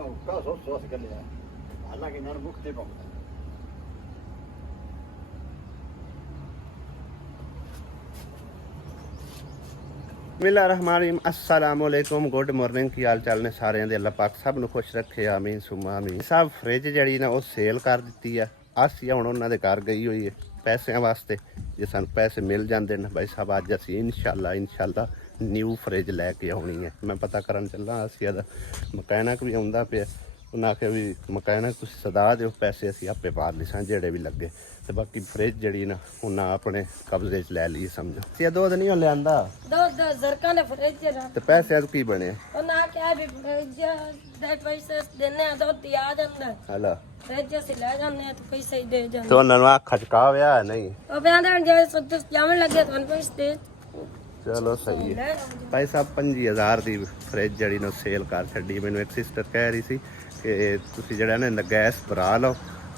caso so se che alla che non bukte bom बिस्मिल्लाहिर्रहमानिर्रहीम अस्सलाम वालेकुम गुड मॉर्निंग की हाल चाल ने सारे दे अल्लाह पाक सब ਨੂੰ ਖੁਸ਼ ਰੱਖੇ ਆਮੀਨ ਸੁਮਾ ਆਮੀਨ ਸਭ ਫ੍ਰਿਜ ਜਿਹੜੀ ਨਾ ਉਹ ਸੇਲ ਕਰ ਦਿੱਤੀ ਆ ਅਸੀਂ ਹੁਣ ਉਹਨਾਂ ਦੇ ਘਰ ਗਈ ਹੋਈ ਹੈ ਪੈਸਿਆਂ ਵਾਸਤੇ ਜੇ ਸਾਨੂੰ ਪੈਸੇ ਮਿਲ ਜਾਂਦੇ ਨੇ ਭਾਈ ਸਾਹਿਬ ਅੱਜ ਅਸੀਂ ਇਨਸ਼ਾਅੱਲਾ ਨਿਊ ਫ੍ਰਿਜ ਲੈ ਕੇ ਆਉਣੀ ਹੈ ਮੈਂ ਪਤਾ ਕਰਨ ਚੱਲਾਂ ਅਸੀਂ ਇਹਦਾ ਮਕੈਨਿਕ ਵੀ ਆਉਂਦਾ ਪਿਆ ਉਹਨਾਂ ਆਖਿਆ ਵੀ ਮਕੈਨਿਕ ਤੁਸੀਂ ਸਦਾ ਦਿਓ ਪੈਸੇ ਅਸੀਂ ਆਪੇ ਪਾ ਲਈਸਾਂ ਜਿਹੜੇ ਵੀ ਲੱਗੇ ਤੇ ਬਾਕੀ ਫ੍ਰਿਜ ਜਿਹੜੀ ਨਾ ਉਹਨਾਂ ਆਪਣੇ ਕਬਜ਼ੇ 'ਚ ਲੈ ਲਈ ਸਮਝੋ ਇਹ ਦੁੱਧ ਨਹੀਂ ਲਿਆਂਦਾ ਦੁੱਧ ਜ਼ਰਕਾਂ ਨੇ ਫ੍ਰਿਜ ਚ ਤੇ ਪੈਸੇ ਅੱਜ ਕੀ ਬਣੇ ਉਹਨਾਂ ਕਿਹਾ ਵੀ ਫ੍ਰਿਜ ਦੇ ਪੈਸੇ ਦੇਣੇ ਆ ਦੁੱਧ ਆ ਜਾਂਦਾ ਹਲਾ ਫ੍ਰਿਜ ਅਸੀਂ ਲੈ ਜਾਂਦੇ ਆ ਤੇ ਪੈਸੇ ਹੀ ਦੇ ਜਾਂਦੇ ਤੇ ਉਹਨਾਂ ਨੂੰ ਆ ਖਚਕਾਵਿਆ ਨਹੀਂ ਉਹ ਕਹਿੰਦਾ ਜੇ ਸੁੱਤ ਜਾਵਣ ਲੱਗੇ ਤੁਹਾਨੂੰ ਪੈਸੇ ਦੇ ਚਲੋ ਸਹੀ ਹੈ ਭਾਈ ਸਾਹਿਬ 25000 ਦੀ ਫ੍ਰਿਜ ਜਿਹੜੀ ਨੂੰ ਸੇਲ ਕਰ ਛੱਡੀ ਮੈਨੂੰ ਇੱਕ ਸਿਸਟਰ ਕਹਿ ਰਹੀ ਸੀ ਕਿ ਤੁਸੀਂ ਜਿਹੜਾ ਨਾ ਗੈਸ ਭਰਾ ਲਓ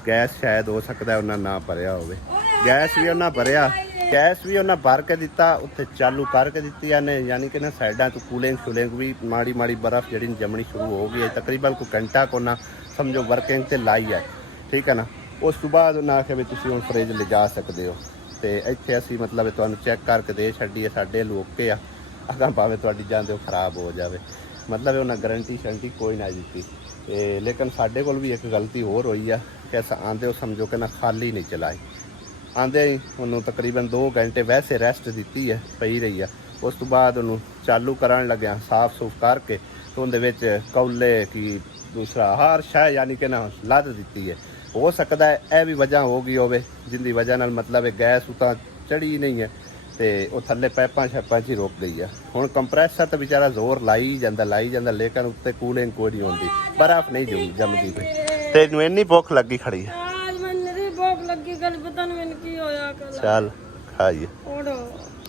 ਗੈਸ ਸ਼ਾਇਦ ਹੋ ਸਕਦਾ ਉਹਨਾਂ ਨਾ ਭਰਿਆ ਹੋਵੇ ਗੈਸ ਵੀ ਉਹਨਾਂ ਭਰਿਆ ਗੈਸ ਵੀ ਉਹਨਾਂ ਭਰ ਕੇ ਦਿੱਤਾ ਉੱਥੇ ਚਾਲੂ ਕਰਕੇ ਦਿੱਤੀ ਇਹਨੇ ਯਾਨੀ ਕਿ ਨਾ ਸਾਈਡਾਂ ਤੋਂ ਕੂਲਿੰਗ ਵੀ ਮਾੜੀ ਬਰਫ਼ ਜਿਹੜੀ ਜੰਮਣੀ ਸ਼ੁਰੂ ਹੋ ਗਈ ਹੈ ਤਕਰੀਬਨ ਕੋਈ ਘੰਟਾ ਕੋ ਨਾ ਸਮਝੋ ਵਰਕਿੰਗ ਤੇ ਲਾਈ ਹੈ ਠੀਕ ਹੈ ਨਾ ਉਸ ਤੋਂ ਬਾਅਦ ਉਹਨਾਂ ਆਖਿਆ ਵੀ ਤੁਸੀਂ ਹੁਣ ਫ੍ਰਿਜ ਲਿਜਾ ਸਕਦੇ ਹੋ ਤੇ ਇੱਥੇ ਅਸੀਂ ਮਤਲਬ ਤੁਹਾਨੂੰ ਚੈੱਕ ਕਰਕੇ ਦੇ ਛੱਡੀਏ ਸਾਡੇ ਲੋਕੇ ਆ ਅਗਾਂ ਭਾਵੇਂ ਤੁਹਾਡੀ ਜਾਂਦੇ ਖਰਾਬ ਹੋ ਜਾਵੇ ਮਤਲਬ ਉਹਨਾਂ ਗਾਰੰਟੀ ਸ਼ਰੰਟੀ ਕੋਈ ਨਾ ਦਿੱਤੀ ਤੇ ਲੇਕਿਨ ਸਾਡੇ ਕੋਲ ਵੀ ਇੱਕ ਗਲਤੀ ਹੋਰ ਹੋਈ ਆ ਕਿ ਅਸਾਂ ਆਂਦੇ ਹੋ ਸਮਝੋ ਕਿ ਨਾ ਖਾਲੀ ਨਹੀਂ ਚਲਾਈ ਆਂਦੇ ਹੀ ਉਹਨੂੰ ਤਕਰੀਬਨ 2 ਘੰਟੇ ਵੈਸੇ ਰੈਸਟ ਦਿੱਤੀ ਹੈ ਪਈ ਰਹੀ ਆ ਉਸ ਤੋਂ ਬਾਅਦ ਉਹਨੂੰ ਚਾਲੂ ਕਰਨ ਲੱਗਿਆ ਸਾਫ਼ ਸੂਫ ਕਰਕੇ ਤੇ ਉਹਦੇ ਵਿੱਚ ਕੌਲੇ ਕੀ ਦੂਸਰਾ ਹਰ ਸ਼ੈ ਯਾਨੀ ਕਿ ਨਾ ਲੱਦ ਦਿੱਤੀ ਹੈ ਹੋ ਸਕਦਾ ਹੈ ਇਹ ਵੀ ਵਜ੍ਹਾ ਹੋ ਗਈ ਹੋਵੇ ਜਿੰਦੀ ਵਜ੍ਹਾ ਨਾਲ ਮਤਲਬ ਗੈਸ ਉਤਾਂ ਚੜੀ ਨਹੀਂ ਹੈ ਤੇ ਉਹ ਥੱਲੇ ਪਾਈਪਾਂ ਛੱਪਾਂ 'ਚ ਹੀ ਰੁਕ ਗਈ ਆ ਹੁਣ ਕੰਪਰੈਸਰ ਤਾਂ ਵਿਚਾਰਾ ਜ਼ੋਰ ਲਾਈ ਜਾਂਦਾ ਲੇਕਿਨ ਉੱਤੇ ਕੂਲਿੰਗ ਕੋਈ ਨਹੀਂ ਹੁੰਦੀ ਬਰਫ਼ ਨਹੀਂ ਜੰਮਦੀ ਪਈ ਤੇ ਇਹਨੂੰ ਇੰਨੀ ਭੁੱਖ ਲੱਗੀ ਖੜੀ ਹੈ ਅੱਜ ਮੈਨੂੰ ਵੀ ਭੁੱਖ ਲੱਗੀ ਗੱਲ ਪਤਾ ਨਹੀਂ ਮੈਨੂੰ ਕੀ ਹੋਇਆ ਕੱਲ ਚੱਲ ਖਾਈਏ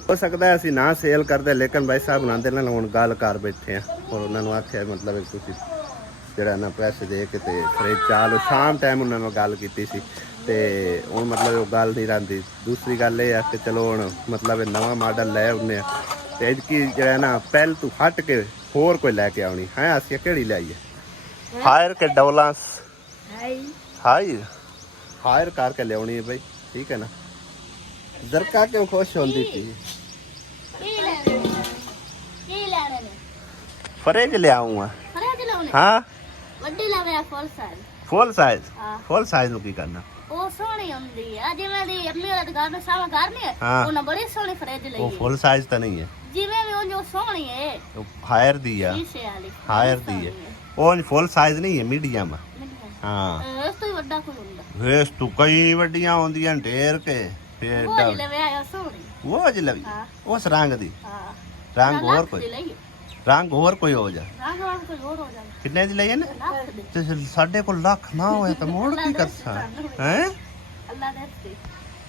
ਹੋ ਸਕਦਾ ਹੈ ਅਸੀਂ ਨਾ ਸੇਲ ਕਰਦੇ ਲੇਕਿਨ ਭਾਈ ਸਾਹਿਬ ਨਾਂਦੇ ਨਾਲ ਹੁਣ ਗੱਲ ਕਰ ਬੈਠੇ ਆ ਔਰ ਉਹਨਾਂ ਨੂੰ ਆਖਿਆ ਮਤਲਬ ਤੁਸੀਂ ਜਿਹੜਾ ਨਾ ਪੈਸੇ ਦੇ ਕੇ ਤੇ ਫ੍ਰਿਜ ਚਾਲੋ ਸ਼ਾਮ ਟਾਈਮ ਉਹਨਾਂ ਨਾਲ ਗੱਲ ਕੀਤੀ ਸੀ ਤੇ ਹੁਣ ਮਤਲਬ ਉਹ ਗੱਲ ਨਹੀਂ ਰਹਿੰਦੀ ਦੂਸਰੀ ਗੱਲ ਇਹ ਆ ਕਿ ਚਲੋ ਹੁਣ ਮਤਲਬ ਇਹ ਨਵਾਂ ਮਾਡਲ ਲੈ ਆਉਂਦੇ ਆ ਤੇ ਇਸਕੀ ਜਿਹੜਾ ਨਾ ਪਹਿਲ ਤੋਂ ਹਟ ਕੇ ਹੋਰ ਕੋਈ ਲੈ ਕੇ ਆਉਣੀ ਹੈ ਅਸੀਂ ਕਿਹੜੀ ਲਿਆਈਏ ਹਾਇਰ ਕੇ ਡੋਲਾਂਸ ਹਾਇਰ ਕਰਕੇ ਲਿਆਉਣੀ ਹੈ ਬਈ ਠੀਕ ਹੈ ਨਾ ਜ਼ਰਕਾ ਕਿਉਂ ਖੁਸ਼ ਹੁੰਦੀ ਸੀ ਫ੍ਰਿਜ ਲਿਆਉਂਗਾ ਹਾਂ ਵੱਡੀ ਲਾਵੇ ਫੁੱਲ ਸਾਈਜ਼ ਨੂੰ ਕੀ ਕਰਨਾ ਉਹ ਸੋਹਣੀ ਹੁੰਦੀ ਆ ਜਿਵੇਂ ਦੀ ਅੰਮੀ ਵਾਲਾ ਘਰ ਨੂੰ ਸਾਵਾ ਘਰ ਨਹੀਂ ਹੈ ਉਹਨਾਂ ਬੜੀ ਸੋਹਣੀ ਫ੍ਰਿਜ ਲਈ ਉਹ ਫੁੱਲ ਸਾਈਜ਼ ਤਾਂ ਨਹੀਂ ਹੈ ਜਿਵੇਂ ਵੀ ਉਹ ਜੋ ਸੋਹਣੀ ਹੈ ਉਹ ਹਾਇਰ ਦੀ ਆ ਹਾਇਰ ਦੀ ਹੈ ਉਹ ਫੁੱਲ ਸਾਈਜ਼ ਨਹੀਂ ਹੈ ਮੀਡੀਅਮ ਹਾਂ ਉਸ ਤੋਂ ਵੱਡਾ ਕੋਈ ਹੁੰਦਾ ਵੇਸ ਤੂੰ ਕਈ ਵੱਡੀਆਂ ਹੁੰਦੀਆਂ ਢੇਰ ਕੇ ਫੇਰ ਉਹ ਜਿਵੇਂ ਆਇਆ ਸੋਹਣੀ ਉਹ ਜਲਵੀ ਉਸ ਰੰਗ ਦੀ ਰੰਗ ਹੋਰ ਕੋਈ ਹੋ ਜਾ ਕਿੰਨੇ ਦੀ ਲਈ ਹੈ ਨਾ ਤੇ ਸਾਡੇ ਕੋਲ ਲੱਖ ਨਾ ਹੋਏ ਤਾਂ ਮੋੜ ਕੀ ਕਰਸਾ ਹੈ ਅੱਲਾ ਦੇ ਹੱਥੇ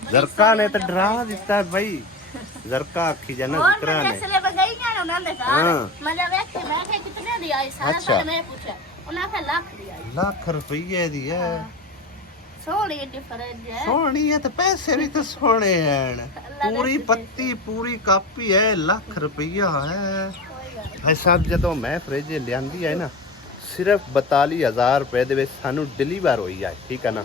ਜ਼ਰਕਾ ਨੇ ਤਾਂ ਡਰਾ ਦਿੱਤਾ ਬਈ ਜ਼ਰਕਾ ਆਖੀ ਜਾਨਾ ਜ਼ਿਕਰਾਂ ਨੇ ਇਸਲੇ ਬਗਾਈ ਨਾ ਉਹਨਾਂ ਦੇ ਘਰ ਮਜ਼ਾ ਵੇਖ ਮੈਂ ਕਿ ਕਿਤਨੇ ਦੀ ਆਈ ਸਾਰਾ ਮੈਂ ਪੁੱਛਿਆ ਉਹਨਾਂ ਕਹਾ ਲੱਖ ਦੀ ਆਈ ਲੱਖ ਰੁਪਏ ਦੀ ਹੈ ਸੋਹਣੀ ਡਿਫਰੈਂਟ ਹੈ ਸੋਹਣੀ ਹੈ ਤੇ ਪੈਸੇ ਵੀ ਤਾਂ ਸੋਹਣੇ ਹਨ ਪੂਰੀ ਪੱਤੀ ਪੂਰੀ ਕਾਪੀ ਹੈ ਲੱਖ ਰੁਪਈਆ ਹੈ ਭਾਈ ਸਾਹਿਬ ਜਦੋਂ ਮੈਂ ਫ੍ਰਿਜ ਲਿਆਂਦੀ ਹੈ ਨਾ ਸਿਰਫ 42000 ਰੁਪਏ ਦੇ ਵਿੱਚ ਸਾਨੂੰ ਡਿਲੀਵਰ ਹੋਈ ਹੈ ਠੀਕ ਹੈ ਨਾ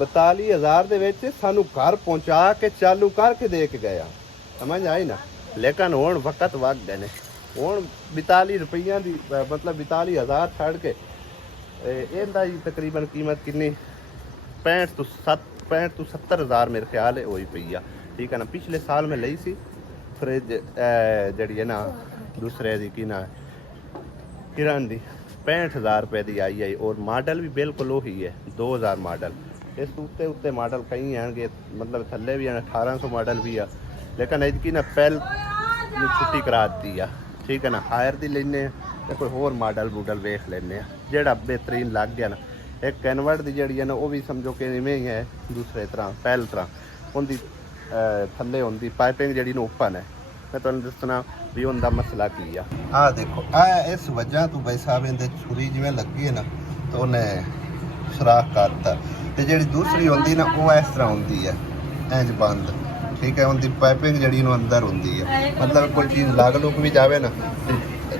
42000 ਦੇ ਵਿੱਚ ਸਾਨੂੰ ਘਰ ਪਹੁੰਚਾ ਕੇ ਚਾਲੂ ਕਰਕੇ ਦੇ ਕੇ ਗਿਆ ਸਮਝ ਆਈ ਨਾ ਲੇਕਿਨ ਹੁਣ ਵਕਤ ਵਗ ਗਏ ਨੇ ਹੁਣ 42 ਰੁਪਈਆਂ ਦੀ ਮਤਲਬ 42000 ਛੱਡ ਕੇ ਇਹਦਾ ਹੀ ਤਕਰੀਬਨ ਕੀਮਤ ਕਿੰਨੀ 65 ਤੋਂ 70000 ਮੇਰੇ ਖਿਆਲ ਹੈ ਹੋਈ ਪਈ ਆ ਠੀਕ ਹੈ ਨਾ ਪਿਛਲੇ ਸਾਲ ਮੈਂ ਲਈ ਸੀ ਫ੍ਰਿਜ ਜਿਹੜੀ ਹੈ ਨਾ ਦੂਸਰੇ ਦੀ ਕੀ ਨਾ ਕਿਰਨ ਦੀ 65000 ਰੁਪਏ ਦੀ ਆਈ ਔਰ ਮਾਡਲ ਵੀ ਬਿਲਕੁਲ ਉਹੀ ਹੈ 2000 ਮਾਡਲ ਇਸ ਉੱਤੇ ਮਾਡਲ ਕਈ ਆਣਗੇ ਮਤਲਬ ਥੱਲੇ ਵੀ 1800 ਮਾਡਲ ਵੀ ਆ ਲੇਕਿਨ ਇਹਦੀ ਨਾ ਪਹਿਲ ਨੂੰ ਛੁੱਟੀ ਕਰਾ ਦਿੱਤੀ ਆ ਠੀਕ ਹੈ ਨਾ ਹਾਇਰ ਦੀ ਲੈਨੇ ਤੇ ਕੋਈ ਹੋਰ ਮਾਡਲ ਵੇਖ ਲੈਨੇ ਆ ਜਿਹੜਾ ਬਿਹਤਰੀਨ ਲੱਗ ਗਿਆ ਨਾ ਇੱਕ ਕਨਵਰਟ ਦੀ ਜਿਹੜੀ ਹੈ ਨਾ ਉਹ ਵੀ ਸਮਝੋ ਕਿ ਇਵੇਂ ਹੀ ਹੈ ਦੂਸਰੇ ਤਰ੍ਹਾਂ ਪਹਿਲ ਤਰ੍ਹਾਂ ਉਹਦੀ ਥੱਲੇ ਹੁੰਦੀ ਪਾਈਪਿੰਗ ਜਿਹੜੀ ਨੂੰ ਓਪਨ ਹੈ ਮੈਂ ਤੁਹਾਨੂੰ ਦੱਸਣਾ ਵੀ ਉਹਦਾ ਮਸਲਾ ਕੀ ਆ ਆਹ ਦੇਖੋ ਇਸ ਵਜ੍ਹਾ ਤੋਂ ਬਈ ਸਾਹਿਬ ਇਹਦੇ ਛੁਰੀ ਜਿਵੇਂ ਲੱਗੀ ਹੈ ਨਾ ਤਾਂ ਉਹਨੇ ਸੁਰਾਖ ਕਰਤਾ ਤੇ ਜਿਹੜੀ ਦੂਸਰੀ ਹੁੰਦੀ ਨਾ ਉਹ ਇਸ ਤਰ੍ਹਾਂ ਹੁੰਦੀ ਹੈ ਇੰਜ ਬੰਦ ਠੀਕ ਹੈ ਉਹਦੀ ਪਾਈਪਿੰਗ ਜਿਹੜੀ ਨੂੰ ਅੰਦਰ ਹੁੰਦੀ ਹੈ ਮਤਲਬ ਕੋਈ ਚੀਜ਼ ਲੱਗ ਲੁਕ ਵੀ ਜਾਵੇ ਨਾ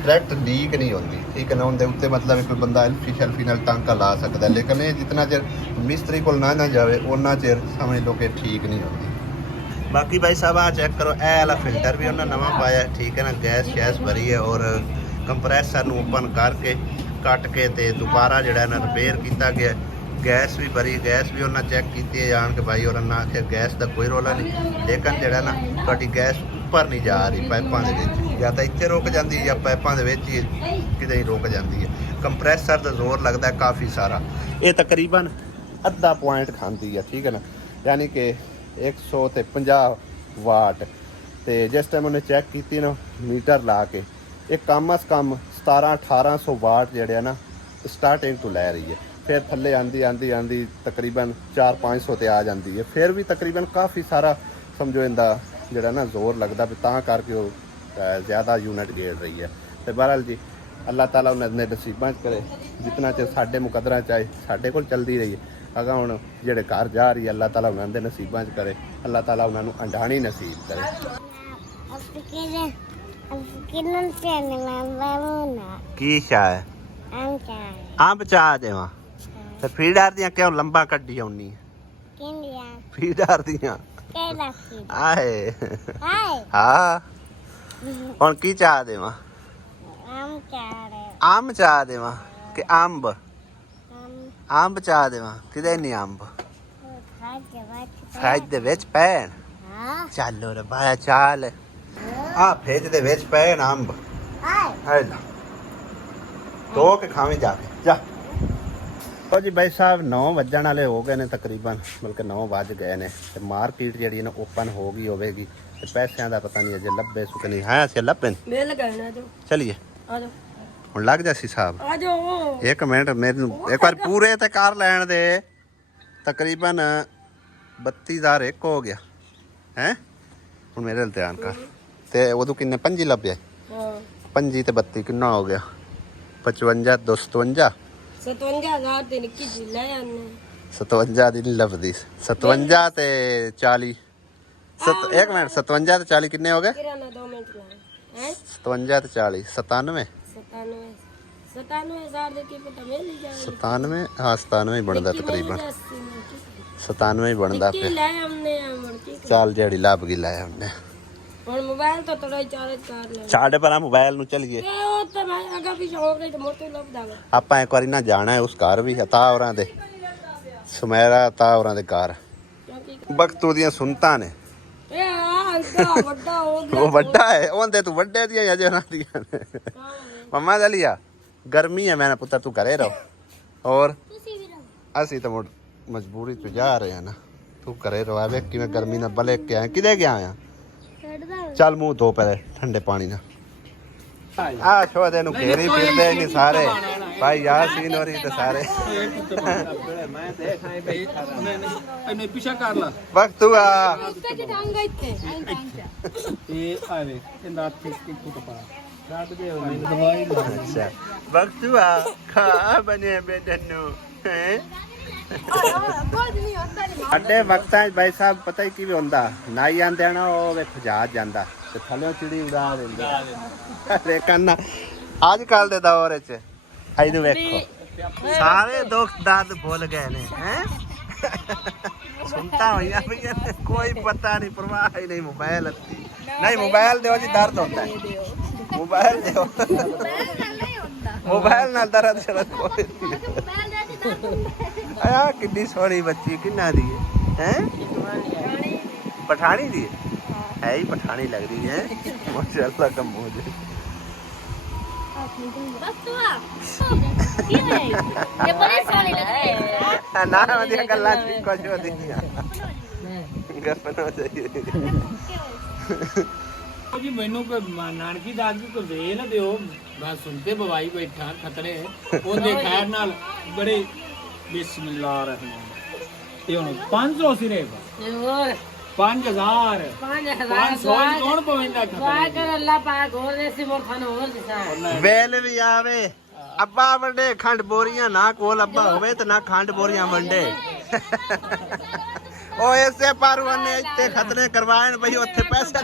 ਡਾਇਰੈਕਟ ਲੀਕ ਨਹੀਂ ਹੁੰਦੀ, ਠੀਕ ਹੈ ਨਾ। ਉਹਦੇ ਉੱਤੇ ਮਤਲਬ ਕੋਈ ਬੰਦਾ ਐਲਫੀ ਸ਼ੈਲਫੀ ਨਾਲ ਟਾਂਕਾ ਲਾ ਸਕਦਾ, ਲੇਕਿਨ ਇਹ ਜਿੰਨਾ ਚਿਰ ਮਿਸਤਰੀ ਕੋਲ ਨਾ ਜਾਵੇ ਉਹਨਾਂ ਚਿਰ ਸਮਝ ਲਓ ਕਿ ਠੀਕ ਨਹੀਂ ਹੁੰਦੀ। ਬਾਕੀ ਭਾਈ ਸਾਹਿਬ ਆ ਚੈੱਕ ਕਰੋ, ਇਹ ਵਾਲਾ ਫਿਲਟਰ ਵੀ ਉਹਨਾਂ ਨਵਾਂ ਪਾਇਆ, ਠੀਕ ਹੈ ਨਾ। ਗੈਸ ਸ਼ੈਸ ਭਰੀ ਹੈ ਔਰ ਕੰਪਰੈਸਰ ਨੂੰ ਓਪਨ ਕਰਕੇ ਕੱਟ ਕੇ ਤੇ ਦੁਬਾਰਾ ਜਿਹੜਾ ਨਾ ਰਿਪੇਅਰ ਕੀਤਾ ਗਿਆ। ਗੈਸ ਵੀ ਭਰੀ, ਗੈਸ ਵੀ ਉਹਨਾਂ ਚੈੱਕ ਕੀਤੀ ਹੈ ਜਾਣ ਕੇ ਭਾਈ, ਔਰ ਨਾ ਆਖਿਆ ਗੈਸ ਦਾ ਕੋਈ ਰੋਲਾ ਨਹੀਂ, ਲੇਕਿਨ ਜਿਹੜਾ ਨਾ ਤੁਹਾਡੀ ਗੈਸ ਉੱਪਰ ਨਹੀਂ ਜਾ ਰਹੀ ਪਾਈਪਾਂ ਦੇ ਵਿੱਚ, ਜਾਂ ਤਾਂ ਇੱਥੇ ਰੁਕ ਜਾਂਦੀ ਜਾਂ ਪਾਈਪਾਂ ਦੇ ਵਿੱਚ ਹੀ ਕਿਤੇ ਹੀ ਰੁਕ ਜਾਂਦੀ ਹੈ। ਕੰਪਰੈਸਰ ਦਾ ਜ਼ੋਰ ਲੱਗਦਾ ਕਾਫੀ ਸਾਰਾ, ਇਹ ਤਕਰੀਬਨ ਅੱਧਾ ਪੁਆਇੰਟ ਖਾਂਦੀ ਹੈ, ਠੀਕ ਹੈ ਨਾ, ਯਾਨੀ ਕਿ 150 ਵਾਟ। ਤੇ ਜਿਸ ਟਾਈਮ ਉਹਨੇ ਚੈੱਕ ਕੀਤੀ ਨਾ ਮੀਟਰ ਲਾ ਕੇ, ਇਹ ਕਮ ਅਸ ਕਮ 1700-1800 ਵਾਟ ਜਿਹੜੇ ਆ ਨਾ ਸਟਾਰਟਿੰਗ ਤੋਂ ਲੈ ਰਹੀ ਹੈ। ਫਿਰ ਥੱਲੇ ਆਂਦੀ ਤਕਰੀਬਨ 400-500 ਤੇ ਆ ਜਾਂਦੀ ਹੈ। ਫਿਰ ਵੀ ਤਕਰੀਬਨ ਕਾਫੀ ਸਾਰਾ ਸਮਝੋ ਇਹਦਾ ਜਿਹੜਾ ਨਾ ਜ਼ੋਰ ਲੱਗਦਾ ਵੀ, ਤਾਂ ਕਰਕੇ ਉਹ ਜ਼ਿਆਦਾ ਯੂਨਿਟ ਗੇੜ ਰਹੀ ਹੈ। ਤੇ ਬਹਰਹਾਲ ਜੀ ਅੱਲਾਹ ਤਾਲਾ ਉਹਨਾਂ ਦੇ ਨਸੀਬਾਂ 'ਚ ਕਰੇ, ਜਿਤਨਾ ਚਿਰ ਸਾਡੇ ਮੁਕੱਦਰਾਂ 'ਚ ਆਏ ਸਾਡੇ ਕੋਲ ਚੱਲਦੀ ਰਹੀ ਹੈ। ਅਗਾ ਹੁਣ ਜਿਹੜੇ ਘਰ ਜਾ ਰਹੀ ਹੈ ਅੱਲਾਹ ਤਾਲਾ ਉਹਨਾਂ ਦੇ ਨਸੀਬਾਂ 'ਚ ਕਰੇ, ਅੱਲਾਹ ਤਾਲਾ ਉਹਨਾਂ ਨੂੰ ਅੰਡਾਣੀ ਨਸੀਬ ਕਰੇ। ਕੀ ਸ਼ਾ ਹੈ ਅੰਬ ਚਾਹ ਦੇਵਾਂ ਤੇ ਫੀਡਰ ਦੀਆਂ ਕਿਉਂ ਲੰਬਾ ਕੱਢੀ ਆਉਣੀ ਫੀਡਰ ਦੀਆਂ ਆਏ ਹਾਂ ਹੁਣ ਕੀ ਚਾਹ ਦੇਵਾਂ ਅੰਬ ਚਾਹ ਦੇਵਾਂ ਕਿ ਅੰਬ ਚਾਹ ਦੇਵਾਂ ਕਿਤੇ ਨਹੀਂ ਅੰਬ ਫਰਿੱਜ ਦੇ ਵਿੱਚ ਪੈਣ ਚੱਲੋ ਰੇ ਬਾਇਆ ਚਾਲ ਆ ਫਰਿੱਜ ਦੇ ਵਿੱਚ ਪੈਣ ਅੰਬ ਹੈ ਨਾ ਧੋ ਕੇ ਖਾਵੇਂ ਜਾ ਕੇ ਜਾ। ਲਓ ਜੀ ਬਾਈ ਸਾਹਿਬ 9 ਵੱਜਣ ਵਾਲੇ ਹੋ ਗਏ ਨੇ ਤਕਰੀਬਨ, ਬਲਕਿ 9 ਵੱਜ ਗਏ ਨੇ ਤੇ ਮਾਰਕੀਟ ਜਿਹੜੀ ਨਾ ਓਪਨ ਹੋ ਗਈ ਹੋਵੇਗੀ ਤੇ ਪੈਸਿਆਂ ਦਾ ਪਤਾ ਨਹੀਂ ਅਜੇ ਲੱਭੇ ਸੁੱਕ ਨਹੀਂ ਹੈ। ਅਸੀਂ ਲੱਭੇ ਬਿੱਲ ਕਰਨਾ ਜੋ ਚਲਿਏ ਆ ਜਾਓ ਹੁਣ ਲੱਗ ਜਾ ਸੀ ਸਾਹਿਬ ਆ ਜਾਓ। ਇੱਕ ਮਿੰਟ ਮੈਨੂੰ ਇੱਕ ਵਾਰ ਪੂਰੇ ਤੇ ਕਰ ਲੈਣ ਦੇ। ਤਕਰੀਬਨ 32,000 ਇੱਕ ਹੋ ਗਿਆ ਹੈ। ਹੁਣ ਮੇਰੇ ਨਾਲ ਧਿਆਨ ਕਰ ਤੇ ਉਦੋਂ ਕਿੰਨੇ 25 ਲੱਭਿਆ? ਹਾਂ 25 ਤੇ 32 ਕਿੰਨਾ ਹੋ ਗਿਆ? 55 257 57,000 ਤੇ ਨਿੱਕੀ ਜੀ ਲੈ ਆਨੇ 57 ਦੀ ਨਹੀਂ ਲੱਭਦੀ। 57 ਤੇ 40 ਇੱਕ ਮਿੰਟ 57 ਤੇ 40 ਕਿੰਨੇ ਹੋ ਗਏ? ਕਿਰਾਨਾ 2 ਮਿੰਟ ਲਾਏ ਹੈ 57 ਤੇ 40 97 97,000 ਦੇ ਕੀ ਪਤਾ ਮਿਲ ਹੀ ਜਾਏ 97 ਹਾਂ 97 ਹੀ ਬਣਦਾ ਤਕਰੀਬਨ 97 ਹੀ ਬਣਦਾ ਕੀ ਪਿਆ। ਲੈ ਆਉਨੇ ਆ ਮੁੜ ਕੇ ਚੱਲ ਜਿਹੜੀ ਲੱਭ ਗਈ ਲੈ ਆਉਂਦੇ ਹੁਣ ਮੋਬਾਈਲ ਤਾਂ ਥੋੜਾ ਚਾਰਜ ਕਰ ਲੈ ਸਾਡੇ ਪਰ ਮੋਬਾਈਲ ਨੂੰ ਚਲੀਏ। ਉਹ ਤਾਂ ਮੈਂ ਅਗਾ ਵੀ ਸ਼ੌਕ ਹੈ ਤੇ ਮੋਟੇ ਲੱਭਦਾ ਵਾ ਆਪਾਂ ਇੱਕ ਵਾਰੀ ਨਾ ਜਾਣਾ ਹੈ ਉਸ ਘਰ ਵੀ ਤਾ ਹੋਰਾਂ ਦੇ ਸੁਮੈਰਾ ਤਾ ਹੋਰਾਂ ਦੇ ਘਰ ਕਿਉਂਕਿ ਬਖਤੂ ਦੀਆਂ ਸੁਨਤਾਂ ਨੇ। ਇਹ ਆ ਇੱਡਾ ਵੱਡਾ ਹੋ ਗਿਆ ਉਹ ਵੱਡਾ ਹੈ ਉਹਦੇ ਤੂੰ ਵੱਡੇ ਦੀਆਂ ਅਜੇ ਉਹਨਾਂ ਦੀਆਂ ਨੇ। ਮੰਮਾ ਦਲੀਆ ਗਰਮੀ ਹੈ ਮੈਂ ਪੁੱਤਰ ਤੂੰ ਘਰੇ ਰਹੋ ਔਰ ਅਸੀਂ ਤਾਂ ਮੁੜ ਮਜਬੂਰੀ ਤੋਂ ਜਾ ਰਹੇ ਹਾਂ ਨਾ ਤੂੰ ਘਰੇ ਰਵਾ ਵੇਖ ਕਿਵੇਂ ਗਰਮੀ ਨਾਲ ਬਲੇ ਕੇ ਆਇਆ ਕਿਦੇ ਗਿਆ ਆ ਚੱਲ ਮੂੰਹ ਧੋ ਪਹਿਲੇ ਠੰਡੇ ਪਾਣੀ ਨਾਲ ਆ ਛੋਦੇ ਨੂੰ ਘੇਰੀ ਫਿਰਦੇ ਨਹੀਂ ਸਾਰੇ ਭਾਈ ਯਾਸੀਨ ਹੋਰੀ ਤੇ ਸਾਰੇ ਮੈਂ ਦੇਖ ਆਏ ਬਈ ਇਹਨੇ ਪਿੱਛਾ ਕਰ ਲਾ ਵਕਤੂ ਆ ਉੱਤੇ ਕਿ ਡਾਂਗਾ ਇੱਥੇ ਇਹ ਆਵੇ ਇਹਦਾ ਠੀਕ ਕੁੱਟ ਪਾ ਰਾਤ ਦੇ ਮੈਨੂੰ ਦਵਾਈ ਲਾ ਅੱਛਾ ਵਕਤੂ ਆ ਖਾ ਬਣੇ ਬੇਟਨ ਨੂੰ ਹੈ ਸਾਡੇ ਵਕਤਾਂ 'ਚ ਬਾਈ ਸਾਹਿਬ ਪਤਾ ਹੀ ਕਿਵੇਂ ਹੁੰਦਾ ਨਾਈ ਆਂਦੇ ਨਾ ਉਹ ਵੇਖ ਜਹਾਜ਼ ਜਾਂਦਾ ਤੇ ਥੱਲੇ ਚਿੜੀ ਉਡਾ ਦਿੰਦੇ ਲੇਕਿਨ ਅੱਜ ਕੱਲ ਦੇ ਦੌਰ 'ਚ ਇਹਨੂੰ ਵੇਖੋ ਸਾਰੇ ਦੁੱਖ ਦਰਦ ਭੁੱਲ ਗਏ ਨੇ ਹੈ ਸੁਣਤਾ ਹੋਈਆਂ ਪਈਆਂ ਨੇ ਕੋਈ ਪਤਾ ਨਹੀਂ ਪਰਵਾਹ ਹੀ ਨਹੀਂ ਮੋਬਾਈਲ ਅੱਤੀ ਨਹੀਂ ਮੋਬਾਈਲ ਦਿਓ ਜੀ ਦਰਦ ਹੁੰਦਾ ਮੋਬਾਈਲ ਦਿਓ ਮੋਬਾਈਲ ਨਾਲ ਦਰਦ ਸ਼ਰਤ ਕੋਈ ਆ ਕਿੰਨੀ ਸੋਹਣੀ ਬੱਚੀ ਕਿੰਨਾ ਦੀ ਹੈ ਪਠਾਣੀ ਦੀ ਹੈ ਹੀ ਪਠਾਣੀ ਲੱਗ ਰਹੀ ਹੈ ਮਾਸ਼ਾਅੱਲਾ ਕੰਮੋ ਜੀ ये बड़ी सारी लग रही है ਨਾ ਉਹਦੀਆਂ ਗੱਲਾਂ ਕੁਝ ਹੁੰਦੀਆਂ ਗੱਪਣਾ ਚਾਹੀਏ ਜੀ ਮੈਨੂੰ ਕੋਈ ਨਾਨਕੀ ਦਾਦ ਵੀ ਕੋਈ ਦੇ ਨਾ ਦਿਓ ਮੈਂ ਸੁਣਤੇ ਬਵਾਈ ਬੈਠਾ ਖਤਰੇ ਉਹਦੇ ਖੈਰ ਨਾਲ ਬੜੇ ਬਿਸਮਿਲ੍ਲਾਹ ਰਹਿਮਾਨ ਇਹ ਹੁਣ 500 ਸਿਰੇ ਹੋਰ 5000 500 ਕੌਣ ਪਵੇਂਦਾ ਵਾਹ ਕਰ ਅੱਲਾ ਪਾਕ ਹੋਰ ਦੇਸੀ ਮੋਰ ਖਾਨ ਹੋਰ ਦਿਸਾ ਵੇਲ ਵੀ ਆਵੇ ਅੱਬਾ ਵੰਡੇ ਖੰਡ ਬੋਰੀਆਂ ਨਾ ਕੋਲ ਅੱਬਾ ਹੋਵੇ ਤੇ ਨਾ ਖੰਡ ਬੋਰੀਆਂ ਵੰਡੇ ਉਹ ਇਸੇ ਪਰ ਉਹਨੇ ਇੱਥੇ ਖਤਰੇ ਕਰਵਾਏ ਨੇ ਬਈ ਉੱਥੇ ਪੈਸਾ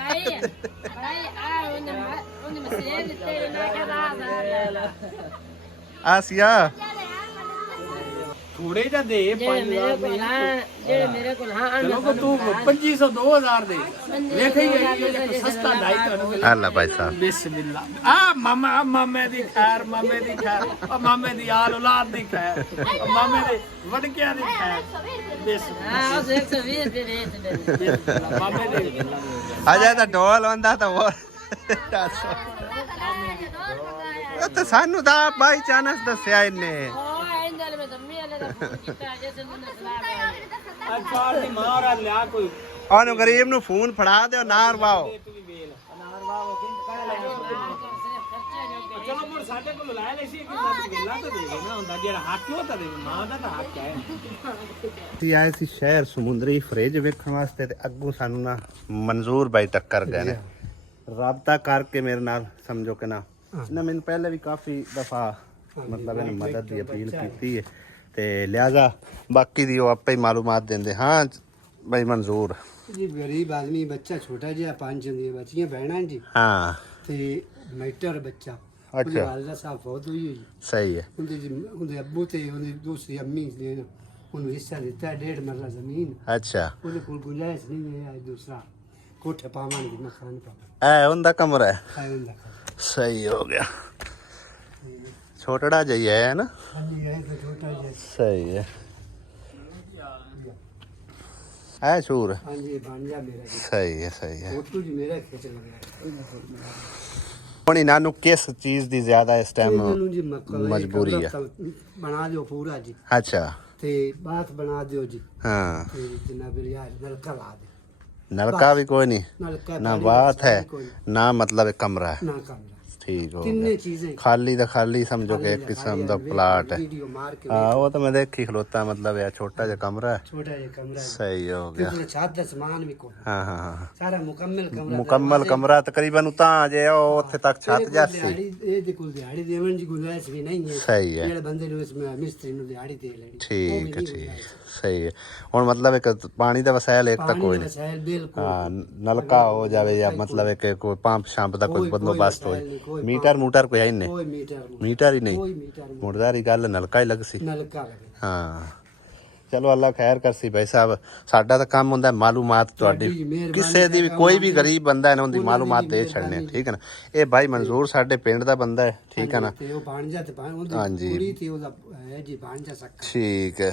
ਆਸੀਆ ਥੋੜੇ ਜਿਹਾ ਦੇ ਮੇਰੇ ਕੋਲ ਹਾਂ ਚਲੋ ਕੋ ਤੂੰ 2500 2000 ਦੇ ਵੇਖ ਹੀ ਗਈ ਸਸਤਾ ਢਾਈ ਤੁਹਾਨੂੰ ਅੱਲਾ ਭਾਈ ਸਾਹਿਬ ਬਿਸਮਿਲ੍ਲਾ ਆ ਮਾਮੇ ਦੀ ਖੈਰ ਉਹ ਮਾਮੇ ਦੀ ਆਲ ਔਲਾਦ ਦੀ ਖੈਰ ਉਹ ਮਾਮੇ ਦੇ ਵਡਕਿਆਂ ਦੀ ਖੈਰ ਬਿਸਮਿਲ੍ਲਾ ਹਾਂ 120 ਦੇ ਬਿਸਮਿਲ੍ਲਾ ਮਾਮੇ ਦੀ ਅਜੇ ਤਾਂ ਢੋਲ ਹੁੰਦਾ ਤਾਂ ਹੋਰ ਉਹ ਤਾਂ ਸਾਨੂੰ ਤਾਂ ਬਾਈ ਚਾਨਸ ਦੱਸਿਆ ਇਹਨੇ ਅੱਜ ਪਾਰ ਦੀ ਮਾਰ ਆ ਲਿਆ ਕੋਈ ਉਹਨੂੰ ਗਰੀਬ ਨੂੰ ਫੋਨ ਫੜਾ ਦਿਓ ਨਾ ਰਵਾਓ ਚਲੋ ਮੁਰ ਸਾਡੇ ਕੋਲ ਲੈ ਲੈ ਸੀ ਕਿ ਸਾਨੂੰ ਵੇਲਾ ਤਾਂ ਦੇਗੇ ਨਾ ਹੁੰਦਾ ਜਿਹੜਾ ਹੱਕ ਉਹ ਤਾਂ ਦੇ ਮਾਂ ਦਾ ਤਾਂ ਹੱਕ ਹੈ ਅਸੀਂ ਆਏ ਸੀ ਸ਼ਹਿਰ ਸਮੁੰਦਰੀ ਫਰਿੱਜ ਵੇਖਣ ਵਾਸਤੇ ਤੇ ਅੱਗੋਂ ਸਾਨੂੰ ਨਾ ਮਨਜ਼ੂਰ ਬਾਈ ਟੱਕਰ ਗਏ ਨੇ ਰਾਬਤਾ ਕਰਕੇ ਮੇਰੇ ਨਾਲ ਸਮਝੋ ਕਿ ਨਾ ਇਹਨੇ ਮੈਨੂੰ ਪਹਿਲੇ ਵੀ ਕਾਫੀ ਦਫਾ ਮਤਲਬ ਇਹਨੇ ਮਦਦ ਦੀ ਅਪੀਲ ਕੀਤੀ ਹੈ ਤੇ ਲਿਹਾਜ਼ਾ ਬਾਕੀ ਦੀ ਉਹ ਆਪੇ ਹੀ ਮਾਲੂਮਾਤ ਦਿੰਦੇ ਹਾਂ ਬਾਈ ਮਨਜ਼ੂਰ जी गरीब आदमी बच्चा छोटा जिहा 5 ਹੁੰਦੀਆਂ ਬੱਚੀਆਂ ਬਹਿਣਾ ਜੀ ਹਾਂ ਤੇ ਮੈਟਰ ਬੱਚਾ ਅੱਛਾ। ਉਹਦੀ ਵਾਲਦਾ ਸਾਹਿਬ ਬਹੁਤ ਹੋਈ ਹੋਈ ਸਹੀ ਹੈ ਉਹਦੇ ਅੱਬੂ ਤੇ ਉਹਦੀ ਦੂਸਰੀ ਅੰਮੀ ਨੇ ਉਹਨੂੰ ਹਿੱਸਾ ਦਿੱਤਾ 1.5 ਮਰਲਾ ਜ਼ਮੀਨ ਅੱਛਾ ਉਹਦੇ ਕੋਲ ਗੁੰਜਾਇਸ਼ ਨਹੀਂ ਹੈ ਦੂਸਰਾ ਕੋਠੇ ਪਾਵਾਂਗੇ ਮਕਾਨ ਪਾਵਾਂਗੇ ਐ ਹੁੰਦਾ ਕਮਰਾ ਹੈ ਆਏ ਹੁੰਦਾ ਸਹੀ ਹੋ ਗਿਆ ਛੋਟੜਾ ਜਿਹਾ ਹੈ ਨਾ ਖਾਲੀ ਹੈ ਤਾਂ ਛੋਟਾ ਜਿਹਾ ਸਹੀ ਹੈ ਐ ਸ਼ੂਰ ਹਾਂਜੀ ਬਣ ਜਾ ਮੇਰਾ ਜੀ ਸਹੀ ਹੈ ਫੋਟੋ ਜੀ ਮੇਰਾ ਖਿੱਚ ਲਗਿਆ ਹੁਣ ਇਹਨਾਂ ਨੂੰ ਕਿਸ ਚੀਜ਼ ਦੀ ਜ਼ਿਆਦਾ ਇਸ ਟਾਈਮ ਇਹਨੂੰ ਜੀ ਮਜਬੂਰੀ ਹੈ ਬਣਾ ਦਿਓ ਪੂਰਾ ਜੀ ਅੱਛਾ ਤੇ ਬਾਤ ਬਣਾ ਦਿਓ ਜੀ ਹਾਂ ਤੇ ਜਨਾਬ ਯਾਰ ਨਲਕਾ ਲਾ ਦੇ नलका भी कोई नहीं नलका ना पानी बात है कोई ना मतलब एक कमरा है ना कमरा ठीक हो ਤਿੰਨੇ गया ਚੀਜ਼ਾਂ खाली तो खाली समझो कि एक किस्म का प्लाट है ਵੀਡੀਓ ਮਾਰ ਕੇ हाँ वो तो मैं देखी खलोता मतलब यार छोटा जा कमरा है ਛੋਟਾ ਜਿਹਾ ਕਮਰਾ ਹੈ सही हो गया ਤੇ ਛੱਤ ਦਾ ਸਮਾਨ ਵੀ ਕੋਈ हाँ हाँ हाँ ਸਾਰਾ ਮੁਕੰਮਲ ਕਮਰਾ मुकम्मल कमरा तकरीबन उता जे उत्थे तक छत जासी ਇਹਦੇ ਕੋਲ ਦਿਹਾੜੀ ਦੇਵਣ ਦੀ ਗੁੰਜਾਇਸ਼ ਵੀ ਨਹੀਂ ਹੈ सही है ਜਿਹੜੇ ਬੰਦੇ ਨੂੰ ਇਸ ਮਿਸਤਰੀ ਨੂੰ ਦਿਹਾੜੀ ਦੇ ਲੈਣੀ ठीक है सही है और मतलब एक पानी का वसायल एक तक कोई नहीं ਵਸਾਇਲ ਬਿਲਕੁਲ हाँ नलका हो जावे या मतलब एक कोई पंप शांप का कोई बंदोबस्त हो मीटर मूटर कोई है ही नहीं ਕੋਈ ਮੀਟਰ मीटर ही नहीं ਕੋਈ ਮੀਟਰ ਨਹੀਂ ਮੁਰਦਾਰੀ ਗੱਲ ਨਲਕਾ ਹੀ ਲੱਗ ਸੀ ਨਲਕਾ ਲਗੇ ਹਾਂ ਚਲੋ ਅੱਲਾ ਖੈਰ ਕਰਸੀ ਭਾਈ ਸਾਹਿਬ ਸਾਡਾ ਤਾਂ ਕੰਮ ਹੁੰਦਾ ਮਾਲੂਮਾਤ ਤੁਹਾਡੀ ਕਿਸੇ ਦੀ ਵੀ ਕੋਈ ਵੀ ਗਰੀਬ ਬੰਦਾ ਹੈ ਨਾ ਉਹਦੀ ਮਾਲੂਮਾਤ ਦੇ ਛੱਡਨੇ ਠੀਕ ਹੈ ਨਾ ਇਹ ਭਾਈ ਮਨਜ਼ੂਰ ਸਾਡੇ ਪਿੰਡ ਦਾ ਬੰਦਾ ਹੈ ਠੀਕ ਹੈ ਨਾ ਤੇ ਉਹ ਬਣ ਜਾ ਤੇ ਉਹਦੀ ਹਾਂਜੀ। ਕੁੜੀ ਤੇ ਉਹਦਾ ਹੈ ਜੀ ਬਣ ਜਾ ਸਕਦਾ ਠੀਕ ਹੈ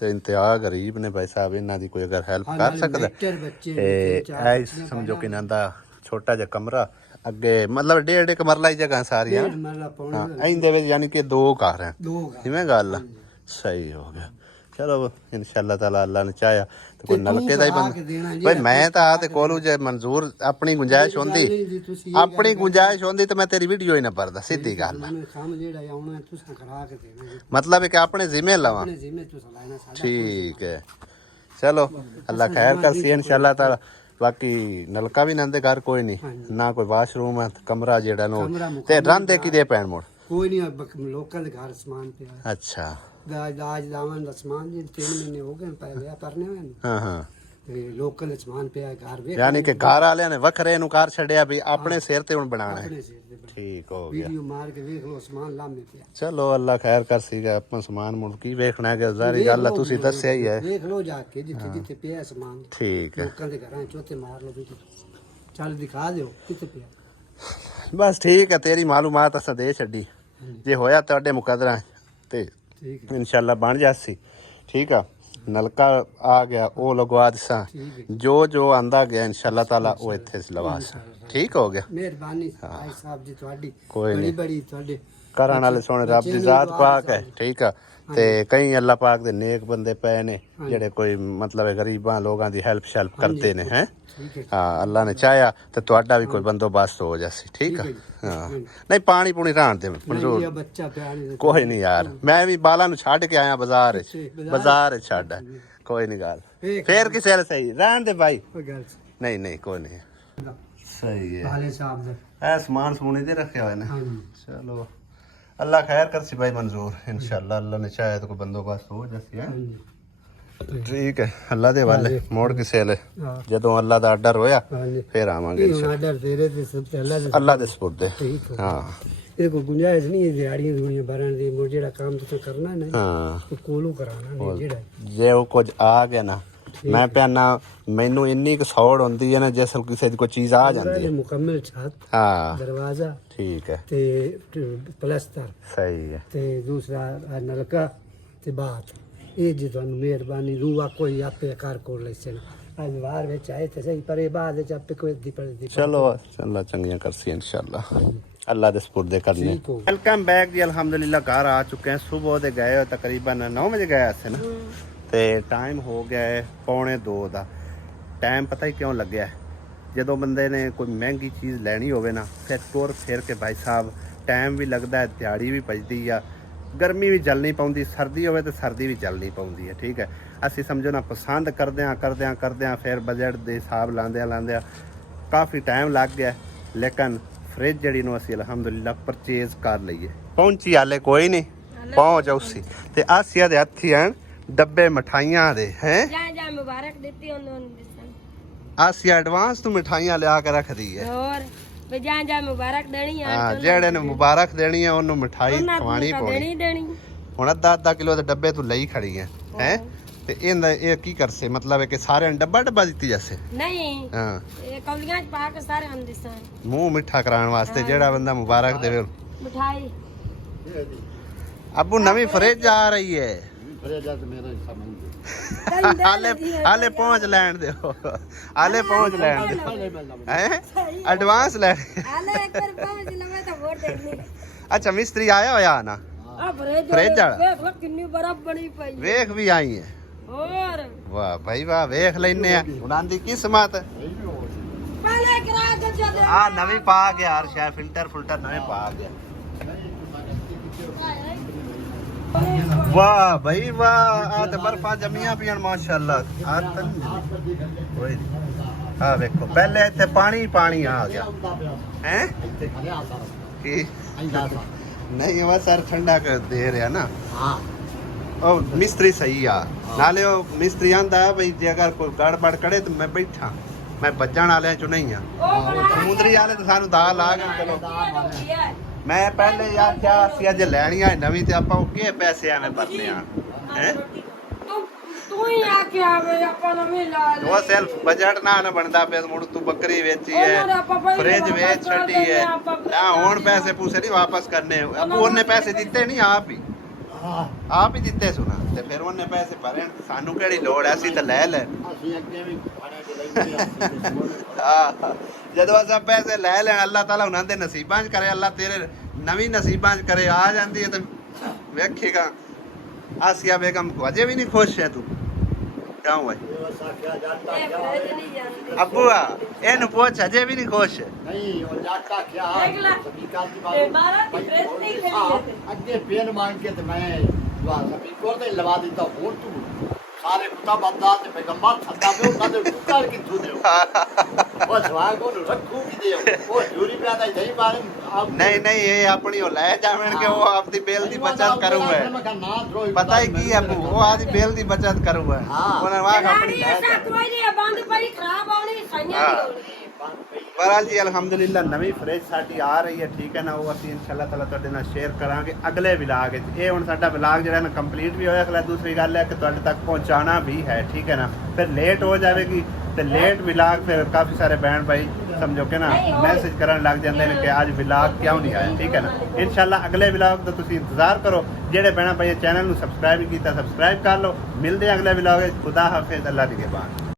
ਤੇ ਇੰਤਹਾ ਗਰੀਬ ਨੇ ਭਾਈ ਸਾਹਿਬ ਇਹਨਾਂ ਦੀ ਕੋਈ ਅਗਰ ਹੈਲਪ ਕਰ ਸਕਦਾ ਮੈਟਰ ਬੱਚੇ ਤੇ ਐ ਸਮਝੋ ਕਿ ਇਹਨਾਂ ਦਾ ਛੋਟਾ ਜਿਹਾ ਕਮਰਾ ਅੱਗੇ ਮਤਲਬ 1.5 ਕਮਰਲਾ ਹੀ ਜਗ੍ਹਾ ਸਾਰੀਆਂ ਮਰਲਾ ਪਾਉਣਾ ਹਾਂ ਇਹਦੇ ਵਿੱਚ ਯਾਨੀ ਕਿ 2 ਘਰ ਹੈ ਦੋ ਗਾ ਜਿਵੇਂ ਗੱਲ ਸਹੀ ਹੋ ਗਿਆ ਚਲੋ ਇਨਸ਼ਾਅੱਲਾ ਤਾਲਾ ਅੱਲਾ ਨੇ ਚਾਹਿਆ ਤੇ ਕੋਈ ਨਲਕੇ ਦਾ ਹੀ ਬੰਦਾ ਭਾਈ ਮੈਂ ਤਾਂ ਆ ਤੇ ਕੋਲੂ ਜੇ ਮਨਜ਼ੂਰ ਆਪਣੀ ਗੁੰਜਾਇਸ਼ ਹੁੰਦੀ ਆਪਣੀ ਗੁੰਜਾਇਸ਼ ਹੁੰਦੀ ਤੇ ਮੈਂ ਤੇਰੀ ਵੀਡੀਓ ਹੀ ਨਾ ਪਰਦਾ ਸਿੱਧੀ ਗੱਲ ਮੈਨੂੰ ਕੰਮ ਜਿਹੜਾ ਆਉਣਾ ਤੁਸੀਂ ਕਰਾ ਕੇ ਦੇਣਾ ਜੀ ਮਤਲਬ ਹੈ ਕਿ ਆਪਣੇ ਜ਼ਿੰਮੇ ਲਵਾਂ ਆਪਣੇ ਜ਼ਿੰਮੇ ਤੁਸੀਂ ਲੈਣਾ ਸਾਡਾ ਠੀਕ ਹੈ ਚਲੋ ਅੱਲਾ ਖੈਰ ਕਰਸੀ ਇਨਸ਼ਾਅੱਲਾ ਤਾਲਾ ਬਾਕੀ ਨਲਕਾ ਵੀ ਨੰਦੇ ਘਰ ਕੋਈ ਨਹੀਂ ਨਾ ਕੋਈ ਵਾਸ਼ਰੂਮ ਹੈ ਕਮਰਾ ਜਿਹੜਾ ਨੂੰ ਤੇ ਰੰਦੇ ਕਿਦੇ ਪੈਣ ਮੋੜ ਕੋਈ ਨਹੀਂ ਲੋਕਾਂ ਦੇ ਘਰ ਸਮਾਨ ਪਿਆ ਅੱਛਾ ਦਾਜ ਦਾਵਨ ਦਾ ਸਮਾਨ ਜੀ 3 ਮਹੀਨੇ ਹੋ ਗਏ ਪਹਿਲੇ ਪਰਨੇ ਹੋਏ ਨੇ ਹਾਂ ਹਾਂ ਤੇ ਲੋਕਾਂ ਦੇ ਸਮਾਨ ਪਿਆ ਘਰ ਵੇਖ ਯਾਨੀ ਕਿ ਘਰ ਵਾਲਿਆਂ ਨੇ ਵੱਖਰੇ ਨੂੰ ਘਰ ਛੱਡਿਆ ਵੀ ਆਪਣੇ ਸਿਰ ਤੇ ਹੁਣ ਬਣਾਉਣਾ ਹੈ ਆਪਣੇ ਸਿਰ ਤੇ ਬਣਾ। ਠੀਕ ਹੋ ਗਿਆ ਵੀਡੀਓ ਮਾਰ ਕੇ ਵੇਖ ਲੋ ਸਮਾਨ ਲਾਮੇ ਪਿਆ ਚਲੋ ਅੱਲਾ ਖੈਰ ਕਰ ਸੀਗਾ ਆਪਾਂ ਸਮਾਨ ਮੁੜ ਕੀ ਵੇਖਣਾ ਹੈ ਕਿ ਜ਼ਾਰੀ ਗੱਲ ਆ ਤੁਸੀਂ ਦੱਸਿਆ ਹੀ ਹੈ ਵੇਖ ਲੋ ਜਾ ਕੇ ਜਿੱਥੇ ਜਿੱਥੇ ਪਿਆ ਸਮਾਨ ਠੀਕ ਹੈ ਲੋਕਾਂ ਦੇ ਘਰਾਂ ਚੋਤੇ ਮਾਰ ਲੋ ਵੀਡੀਓ ਚੱਲ ਦਿਖਾ ਦਿਓ ਕਿੱਥੇ ਪਿਆ ਬਸ ਠੀਕ ਹੈ ਤੇਰੀ ਮਾਲੂਮਾਤ ਅਸਾਂ ਦੇ ਛੱਡੀ ਜੇ ਹੋਇਆ ਤੁਹਾਡੇ ਮੁਕੱਦਰਾਂ ਤੇ ਠੀਕ ਹੈ ਇਨਸ਼ਾਅੱਲਾ ਬਣ ਜਾਸੀ ਠੀਕ ਆ ਨਲਕਾ ਆ ਗਿਆ ਉਹ ਲਗਵਾ ਦਿਸਾਂ ਜੋ ਜੋ ਆਂਦਾ ਗਿਆ ਇਨਸ਼ਾਅੱਲਾ ਤਾਲਾ ਉਹ ਇੱਥੇ ਲਵਾਸ ਠੀਕ ਹੋ ਗਿਆ ਮਿਹਰਬਾਨੀ ਭਾਈ ਸਾਹਿਬ ਜੀ ਤੁਹਾਡੀ ਕੋਈ ਬੜੀ ਨਹੀਂ ਬੜੀ ਤੁਹਾਡੇ ਕਰਨ ਵਾਲੇ ਸੋਹਣੇ ਰੱਬ ਦੀ ਜ਼ਾਤ ਪਾਕ ਹੈ ਠੀਕ ਆ ਤੇ ਕਈ ਅੱਲਾ ਪਾਕ ਦੇ ਨੇਕ ਬੰਦੇ ਪਏ ਨੇ ਜਿਹੜੇ ਕੋਈ ਮਤਲਬ ਗਰੀਬਾਂ ਲੋਕਾਂ ਦੀ ਹੈਲਪ ਸ਼ੈਲਪ ਕਰਦੇ ਨੇ ਹੈ ਠੀਕ ਹੈ ਹਾਂ ਅੱਲਾ ਨੇ ਚਾਹਿਆ ਤੇ ਤੁਹਾਡਾ ਵੀ ਕੋਈ ਬੰਦੋਬਸਤ ਹੋ ਜਾਸੀ ਠੀਕ ਆ ਹਾਂ ਨਹੀਂ ਪਾਣੀ ਪੂਣੀ ਰਾਣ ਦੇ ਮਨਜ਼ੂਰ ਇਹ ਬੱਚਾ ਪਿਆ ਨਹੀਂ ਕੋਈ ਨਹੀਂ ਯਾਰ ਮੈਂ ਵੀ ਬਾਲਾਂ ਨੂੰ ਛੱਡ ਕੇ ਆਇਆ ਬਾਜ਼ਾਰ ਵਿੱਚ ਛੱਡ ਕੋਈ ਨਹੀਂ ਗੱਲ ਫੇਰ ਕਿਸੇ ਵੇਲੇ ਸਹੀ ਰਹਿਣ ਦੇ ਭਾਈ ਕੋਈ ਗੱਲ ਨਹੀਂ ਕੋਈ ਨਹੀਂ ਸਹੀ ਹੈ ਹਾਲੇ ਸਾਹਿਬ ਦਾ ਇਹ ਸਮਾਨ ਸਮੂਨੇ ਤੇ ਰੱਖਿਆ ਹੋਇਆ ਨੇ ਹਾਂਜੀ ਚਲੋ अल्लाह खैर कर सी भाई मंजूर इंशाल्लाह अल्लाह ने चाहे तो कोई बंदोबस्त हो जैसे है ਹਾਂਜੀ ਠੀਕ ਹੈ ਅੱਲਾ ਦੇ ਵਾਲੇ ਮੋੜ ਕਿਸੇ ਵੇਲੇ ਹਾਂ ਜਦੋਂ ਅੱਲਾ ਦਾ ਆਰਡਰ ਹੋਇਆ ਹਾਂਜੀ ਫਿਰ ਆਵਾਂਗੇ ਇਹ ਹੁਣ ਆਰਡਰ ਤੇਰੇ ਤੇ ਸਭ ਤੇ ਅੱਲਾ ਦੇ ਸਪੁਰਦ ਠੀਕ ਹੋ ਹਾਂ ਇਹ ਕੋਈ ਗੁੰਜਾਇਸ਼ ਨਹੀਂ ਹੈ ਦਿਹਾੜੀਆਂ ਦੁਨੀਆਂ ਭਰਨ ਦੀ ਮੋ ਜਿਹੜਾ ਕੰਮ ਤੁਸੀਂ ਕਰਨਾ ਹੈ ਨਾ ਹਾਂ ਉਹ ਕੋਲੋਂ ਕਰਾਣਾ ਨਹੀਂ ਜਿਹੜਾ ਜੇ ਉਹ ਕੁਝ ਆ ਗਿਆ ਨਾ ਮੈਂ ਪਿਆਨਾ ਮੈਨੂੰ ਇੰਨੀ ਕੁ ਸੌੜ ਹੁੰਦੀ ਹੈ ਨਾ ਜਿਸ ਵੇਲੇ ਕਿਸੇ ਦੀ ਕੋਈ ਚੀਜ਼ ਆ ਜਾਂਦੀ ਇਹ ਹੈ ਮੁਕੰਮਲ ਛੱਤ ਹਾਂ ਦਰਵਾਜ਼ਾ ਠੀਕ ਹੈ ਤੇ ਪਲਸਤਰ ਸਹੀ ਹੈ ਤੇ ਦੂਸਰਾ ਨਲਕਾ ਤੇ ਬਾਤ ਇਹ ਜੀ ਤੁਹਾਨੂੰ ਮਿਹਰਬਾਨੀ ਰੂਆ ਕੋਈ ਆਪੇ ਕਾਰ ਕੋਲ ਲੈ ਸਨ ਅੱਜ ਬਾਹਰ ਵਿੱਚ ਆਏ ਤੇ ਸਹੀ ਪਰ ਇਹ ਬਾਅਦ ਵਿੱਚ ਆਪੇ ਕੋਈ ਦੀ ਪੜਦੀ ਚਲੋ ਅੱਲਾ ਚੰਗੀਆਂ ਕਰਸੀ ਇਨਸ਼ਾਅੱਲਾ अल्लाह दे स्पुर्दे करने ठीक हो। वेलकम बैक जी अल्हम्दुलिल्लाह घर आ चुके हैं सुबह दे गए हो तकरीबन 9 बजे गए थे ना ते टाइम हो गया है 1:45 ਦਾ टाइम पता ही क्यों लग्या ਜਦੋਂ ਬੰਦੇ ਨੇ ਕੋਈ ਮਹਿੰਗੀ ਚੀਜ਼ ਲੈਣੀ ਹੋਵੇ ਨਾ ਫਿਰ ਤੁਰ ਫਿਰ ਕੇ ਭਾਈ ਸਾਹਿਬ ਟਾਈਮ ਵੀ ਲੱਗਦਾ ਹੈ ਦਿਹਾੜੀ ਵੀ ਭਜਦੀ ਆ ਗਰਮੀ ਵੀ ਜਲਣੀ ਪਾਉਂਦੀ ਸਰਦੀ ਹੋਵੇ ਤੇ ਸਰਦੀ ਵੀ ਜਲਣੀ ਪਾਉਂਦੀ ਹੈ ਠੀਕ ਹੈ ਅਸੀਂ ਸਮਝੋ ਨਾ ਪਸੰਦ ਕਰਦਿਆਂ ਫਿਰ ਬਜਟ ਦੇ ਹਿਸਾਬ ਲਾਉਂਦਿਆਂ ਕਾਫੀ ਟਾਈਮ ਲੱਗ ਗਿਆ ਲੇਕਿਨ ਫ੍ਰਿਜ ਜਿਹੜੀ ਨੂੰ ਅਸੀਂ ਅਲਹਮਦੁਲਿਲਾ ਪਰਚੇਜ਼ ਕਰ ਲਈਏ ਪਹੁੰਚੀ ਹਾਲੇ ਕੋਈ ਨਹੀਂ ਪਹੁੰਚ ਉਸੀ ਤੇ ਆਸੀਆ ਦੇ ਹੱਥੀ ਹਨ ਡੱਬੇ ਮਠਾਈਆਂ ਦੇ ਹੈ ਜਾਂ ਮੁਬਾਰਕ ਦਿੱਤੀ ਉਹਨਾਂ ਨੂੰ ਆਸੀਆ ਐਡਵਾਂਸ ਤੋਂ ਮਿਠਾਈਆਂ ਲਿਆ ਕੇ ਰੱਖਦੀ ਹੈ ਹੋਰ ਵੀ ਜਾਂ ਮੁਬਾਰਕ ਦੇਣੀ ਆ ਹਾਂ ਜਿਹੜੇ ਨੇ ਮੁਬਾਰਕ ਦੇਣੀ ਹੈ ਉਹਨੂੰ ਮਿਠਾਈ ਖਵਾਣੀ ਪਉਣੀ ਦੇਣੀ ਹੁਣ ਅੱਧਾ ਕਿਲੋ ਦੇ ਡੱਬੇ ਤੂੰ ਲਈ ਖੜੀ ਹੈ ਤੇ ਇਹ ਕੀ ਕਰਸੇ ਮਤਲਬ ਹੈ ਕਿ ਸਾਰਿਆਂ ਨੂੰ ਡੱਬਾ ਦਿੱਤੀ ਜਾਸੇ ਨਹੀਂ ਹਾਂ ਇਹ ਕੌਲੀਆਂ ਚ ਪਾ ਕੇ ਸਾਰੇ ਹਨ ਦਿਸਾਂ ਮੂੰਹ ਮਿੱਠਾ ਕਰਾਉਣ ਵਾਸਤੇ ਜਿਹੜਾ ਬੰਦਾ ਮੁਬਾਰਕ ਦੇਵੇ ਮਿਠਾਈ ਅਬੂ ਨਵੀਂ ਫਰਿੱਜ ਆ ਰਹੀ ਹੈ ਹਾਲੇ ਪਹੁੰਚ ਲੈਣ ਦਿਓ ਹਾਲੇ ਪਹੁੰਚ ਲੈਣ ਦਿਓ ਹੈ ਐਡਵਾਂਸ ਲੈ ਹਾਲੇ ਇੱਕ ਵਾਰ ਪਹੁੰਚ ਲਵੇ ਤਾਂ ਵੋਟ ਦੇਣੀ ਅੱਛਾ ਮਿਸਤਰੀ ਆਇਆ ਹੋਇਆ ਨਾ ਆ ਫਰਿੱਜ ਵਾਲਾ ਵੇਖ ਲੋ ਕਿੰਨੀ ਬਰਫ਼ ਬਣੀ ਪਈ ਵੇਖ ਵੀ ਆਈ ਹੈ ਹੋਰ ਵਾਹ ਭਾਈ ਵਾਹ ਵੇਖ ਲੈਨੇ ਆ ਉਹਨਾਂ ਦੀ ਕਿਸਮਤ ਪਹਿਲੇ ਕਰਾ ਕੇ ਚੱਲੇ ਆ ਨਵੀਂ ਪਾ ਗਿਆ ਯਾਰ ਸ਼ਾਇ ਫਿਲਟਰ ਨਵੇਂ ਪਾ ਗਿਆ ਵਾਹ ਭਾਈ ਵਾਹ ਆ ਤੇ ਬਰਫਾਂ ਜਮੀਆਂ ਪੀਣ ਮਾਸ਼ਾਅੱਲਾ ਕੋਈ ਆ ਵੇਖੋ ਪਹਿਲੇ ਇੱਥੇ ਪਾਣੀ ਆ ਗਿਆ ਹੈ ਕੀ ਨਹੀਂ ਉਹ ਸਰ ਠੰਡਾ ਕਰ ਦੇ ਰਿਹਾ ਨਾ ਹਾਂ ਉਹ ਮਿਸਤਰੀ ਸਹੀ ਆ ਨਾਲੇ ਉਹ ਮਿਸਤਰੀ ਆਂਦਾ ਬਈ ਜੇ ਅਗਰ ਕੋਈ ਗੜਬੜ ਕਰੇ ਤਾਂ ਮੈਂ ਬੈਠਾ ਮੈਂ ਵੱਜਣ ਵਾਲਿਆਂ ਚੋਂ ਨਹੀਂ ਆ ਸਮੁੰਦਰੀ ਵਾਲੇ ਤਾਂ ਸਾਨੂੰ ਦਾ ਲਾ ਗਏ ਚਲੋ ਮੈਂ ਪਹਿਲੇ ਆਖਿਆ ਸੀ ਅੱਜ ਲੈਣੀ ਆ ਨਵੀਂ ਤੇ ਆਪਾਂ ਉਹ ਕੀ ਪੈਸੇ ਐਵੇਂ ਭਰਨੇ ਆ ਹੈ ਤੂੰ ਹੀ ਆ ਕੇ ਆਵੇ ਆਪਾਂ ਨੂੰ ਵੀ ਲਾ ਲੈ ਉਹ ਸੈਲਫ ਬਜਟ ਨਾ ਬਣਦਾ ਪਿਆ ਮੁੜ ਤੂੰ ਬੱਕਰੀ ਵੇਚੀ ਹੈ ਫ੍ਰਿਜ ਵੇਚ ਛੱਡੀ ਹੈ ਨਾ ਹੁਣ ਪੈਸੇ ਪੂਸੇ ਨਹੀਂ ਵਾਪਸ ਕਰਨੇ ਅਬੂ ਉਹਨੇ ਪੈਸੇ ਦਿੱਤੇ ਨਹੀਂ ਆਪ ਹੀ ਦਿੱਤੇ ਸੁਣਾ ਤੇ ਫਿਰ ਉਹਨੇ ਪੈਸੇ ਭਰੇ ਸਾਨੂੰ ਕਿਹੜੀ ਲੋੜ ਐ ਅਸੀਂ ਤਾਂ ਲੈ ਅਸੀਂ ਅੱਗੇ ਵੀ ਜਦੋਂ ਅਸਾਂ ਪੈਸੇ ਲੈ ਲੈਣ ਅੱਲਾਹ ਤਾਲਾ ਉਹਨਾਂ ਦੇ ਨਸੀਬਾਂ 'ਚ ਕਰੇ ਅੱਲਾਹ ਤੇਰੇ ਨਵੀਂ ਨਸੀਬਾਂ 'ਚ ਕਰੇ ਆ ਜਾਂਦੀ ਹੈ ਤੇ ਵੇਖੇਗਾ ਆਸੀਆ ਬੇਗਮ ਕੋ ਅਜੇ ਵੀ ਨਹੀਂ ਖੁਸ਼ ਹੈ ਤੂੰ ਕਿਉਂ ਭਾਈ ਅੱਬੂ ਇਹਨੂੰ ਪੁੱਛ ਅਜੇ ਵੀ ਨਹੀਂ ਖੁਸ਼ ਨਹੀਂ ਉਹ ਜਾਟਾ ਕਿਆ ਦੇਖ ਲੈ ਤੇ 12 ਦੀ ਫ੍ਰਿਜ ਨਹੀਂ ਖਰੀਦੀ ਅੱਗੇ ਪੇਨ ਮੰਗ ਕੇ ਤੇ ਮੈਂ ਲਵਾ ਸਕੀ ਕੋਲ ਤੇ ਲਵਾ ਦਿੱਤਾ ਹੋਰ ਤੂੰ ਸਾਰੇ ਕੁੱਤਾ ਬੰਦਾ ਤੇ ਪੈਗੰਬਰ ਥੱਦਾ ਪਿਓ ਉਹਨਾਂ ਦੇ ਕੁੱਕਾਰ ਕਿੱਥੋਂ ਦਿਓ ਉਹ ਸਵਾਗ ਉਹਨੂੰ ਰੱਖੂ ਕਿ ਦਿਓ ਉਹ ਜੂਰੀ ਪਿਆ ਤਾਂ ਨਹੀਂ ਬਾਰੇ ਨਹੀਂ ਇਹ ਆਪਣੀ ਉਹ ਲੈ ਜਾਵਣਗੇ ਉਹ ਆਪਦੀ ਬੇਲ ਦੀ ਬਚਤ ਕਰੂਗਾ ਪਤਾ ਹੀ ਕੀ ਹੈ ਉਹ ਆਦੀ ਬੇਲ ਦੀ ਬਚਤ ਕਰੂਗਾ ਉਹਨਾਂ ਵਾਹ ਆਪਣੀ ਲੈ ਜਾ ਬੰਦ ਪਈ ਖਰਾਬ ਆਉਣੀ ਸਾਈਆਂ ਦੀ ਬਹਰਾਲ ਜੀ ਅਲਹਮਦੁਲਿਲਾ ਨਵੀਂ ਫ੍ਰਿਜ ਸਾਡੀ ਆ ਰਹੀ ਹੈ ਠੀਕ ਹੈ ਨਾ ਉਹ ਅਸੀਂ ਇਨਸ਼ਾਅੱਲਾ ਤਾਲਾ ਤੁਹਾਡੇ ਨਾਲ ਸ਼ੇਅਰ ਕਰਾਂਗੇ ਅਗਲੇ ਵਲੌਗ ਵਿੱਚ ਇਹ ਹੁਣ ਸਾਡਾ ਵਲੌਗ ਜਿਹੜਾ ਨਾ ਕੰਪਲੀਟ ਵੀ ਹੋਇਆ ਅਗਲਾ ਦੂਸਰੀ ਗੱਲ ਹੈ ਕਿ ਤੁਹਾਡੇ ਤੱਕ ਪਹੁੰਚਾਉਣਾ ਵੀ ਹੈ ਠੀਕ ਹੈ ਨਾ ਫਿਰ ਲੇਟ ਹੋ ਜਾਵੇਗੀ ਤੇ ਲੇਟ ਵਲੌਗ ਫਿਰ ਕਾਫੀ ਸਾਰੇ ਬਹਿਣ ਭਾਈ ਸਮਝੋ ਕਿ ਨਾ ਮੈਸੇਜ ਕਰਨ ਲੱਗ ਜਾਂਦੇ ਨੇ ਕਿ ਅੱਜ ਵਲੌਗ ਕਿਉਂ ਨਹੀਂ ਆਇਆ ਠੀਕ ਹੈ ਨਾ ਇਨਸ਼ਾਅੱਲਾ ਅਗਲੇ ਵਲੌਗ ਦਾ ਤੁਸੀਂ ਇੰਤਜ਼ਾਰ ਕਰੋ ਜਿਹੜੇ ਬਹਿਣਾ ਭਾਈ ਚੈਨਲ ਨੂੰ ਸਬਸਕ੍ਰਾਈਬ ਕੀਤਾ ਸਬਸਕ੍ਰਾਈਬ ਕਰ ਲਓ ਮਿਲਦੇ ਅਗਲੇ ਵਲੌਗ ਵਿੱਚ ਖੁਦਾ ਹਾਫਿਜ਼ ਅੱਲਾ ਦੀ ਨਿਗਹਿਬਾਨ